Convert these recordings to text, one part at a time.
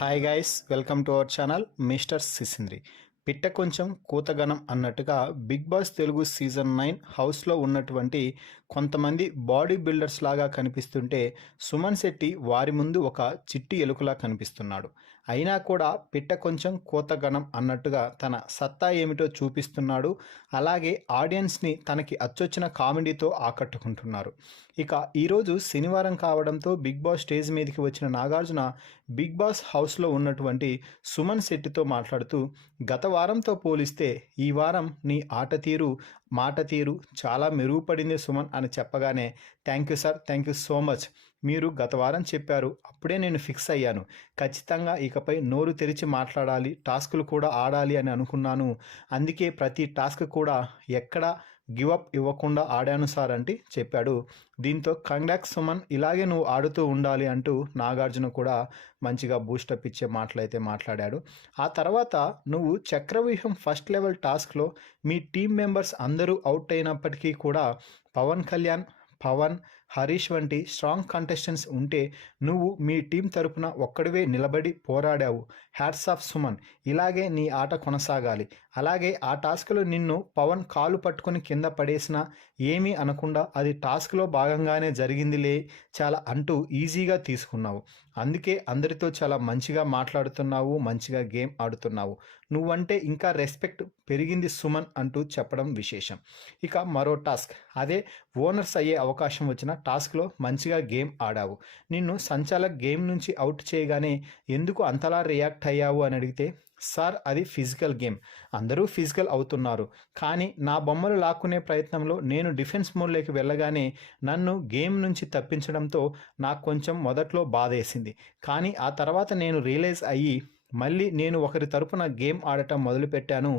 Hi guys, welcome to our channel mister Sisindri. పిట్ట కొంచెం కూతగనం అన్నట్టుగా బిగ్ బాస్ తెలుగు సీజన్ 9 హౌస్లో ఉన్నటువంటి కొంతమంది బాడీ బిల్డర్స్ లాగా కనిపిస్తుంటే సుమన్ శెట్టి వారి ముందు ఒక చిట్టి ఎలుకలా కనిపిస్తున్నాడు. అయినా కూడా పిట్ట కొంచెం కూతగనం అన్నట్టుగా తన సత్తా ఏమిటో చూపిస్తున్నాడు. అలాగే ఆడియన్స్ని తనకి అచ్చొచ్చిన కామెడీతో ఆకట్టుకుంటున్నారు. ఇక ఈరోజు శనివారం కావడంతో బిగ్ బాస్ స్టేజ్ మీదకి వచ్చిన నాగార్జున బిగ్ బాస్ హౌస్లో ఉన్నటువంటి సుమన్ శెట్టితో మాట్లాడుతూ, గత వారంతో పోలిస్తే ఈ వారం నీ ఆట తీరు, మాట తీరు చాలా మెరుగుపడింది సుమన్ అని చెప్పగానే, thank you sir, thank you so much. మీరు గత వారం చెప్పారు, అప్పుడే నేను ఫిక్స్ అయ్యాను. ఖచ్చితంగా ఇకపై నోరు తెరిచి మాట్లాడాలి, టాస్కులు కూడా ఆడాలి అని అనుకున్నాను. అందుకే ప్రతి టాస్క్ కూడా ఎక్కడ గివప్ ఇవ్వకుండా ఆడాను సార్ అంటే చెప్పాడు. దీంతో కంగ్రాట్స్ సుమన్, ఇలాగే నువ్వు ఆడుతూ ఉండాలి అంటూ నాగార్జున కూడా మంచిగా బూస్టప్ ఇచ్చే మాటలైతే మాట్లాడాడు. ఆ తర్వాత నువ్వు చక్రవ్యూహం ఫస్ట్ లెవెల్ టాస్క్లో మీ టీం మెంబర్స్ అందరూ అవుట్ అయినప్పటికీ కూడా పవన్ కళ్యాణ్, పవన్, హరీష్ వంటి స్ట్రాంగ్ కంటెస్టెంట్స్ ఉంటే నువ్వు మీ టీం తరపున ఒక్కడివే నిలబడి పోరాడావు. హ్యాట్స్ ఆఫ్ సుమన్, ఇలాగే నీ ఆట కొనసాగాలి. అలాగే ఆ టాస్క్లో నిన్ను పవన్ కాలు పట్టుకొని కింద పడేసినా ఏమీ అనకుండా అది టాస్క్లో భాగంగానే జరిగిందిలే చాలా అంటూ ఈజీగా తీసుకున్నావు. అందుకే అందరితో చాలా మంచిగా మాట్లాడుతున్నావు, మంచిగా గేమ్ ఆడుతున్నావు. నువ్వంటే ఇంకా రెస్పెక్ట్ పెరిగింది సుమన్ అంటూ చెప్పడం విశేషం. ఇక మరో టాస్క్, అదే ఓనర్స్ అయ్యే అవకాశం వచ్చిన టాస్క్లో మంచిగా గేమ్ ఆడావు. నిన్ను సంచాలక్ గేమ్ నుంచి అవుట్ చేయగానే ఎందుకు అంతలా రియాక్ట్ అయ్యావు అని అడిగితే, సార్ అది ఫిజికల్ గేమ్, అందరూ ఫిజికల్ అవుతున్నారు, కానీ నా బొమ్మలు లాక్కునే ప్రయత్నంలో నేను డిఫెన్స్ మోడ్లోకి వెళ్ళగానే నన్ను గేమ్ నుంచి తప్పించడంతో నాకు కొంచెం మొదట్లో బాధేసింది. కానీ ఆ తర్వాత నేను రియలైజ్ అయ్యి మళ్ళీ నేను ఒకరి తరపున గేమ్ ఆడటం మొదలుపెట్టాను.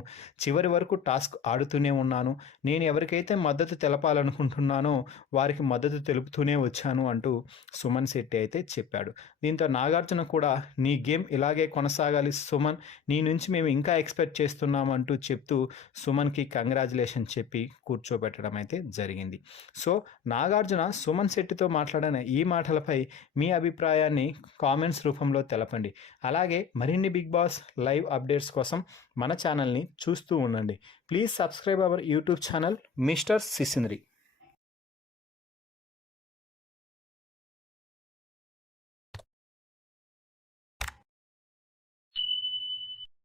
చివరి వరకు టాస్క్ ఆడుతూనే ఉన్నాను. నేను ఎవరికైతే మద్దతు తెలపాలనుకుంటున్నానో వారికి మద్దతు తెలుపుతూనే వచ్చాను అంటూ సుమన్ శెట్టి అయితే చెప్పాడు. దీంతో నాగార్జున కూడా నీ గేమ్ ఇలాగే కొనసాగాలి సుమన్, నీ నుంచి మేము ఇంకా ఎక్స్పెక్ట్ చేస్తున్నామంటూ చెప్తూ సుమన్కి కంగ్రాచులేషన్ చెప్పి కూర్చోబెట్టడం అయితే జరిగింది. సో నాగార్జున సుమన్ శెట్టితో మాట్లాడిన ఈ మాటలపై మీ అభిప్రాయాన్ని కామెంట్స్ రూపంలో తెలపండి. అలాగే మరిన్ని బిగ్ బాస్ లైవ్ అప్డేట్స్ కోసం మన ఛానల్ని చూస్తూ ఉండండి. Please subscribe our YouTube channel mister సిసింద్రి.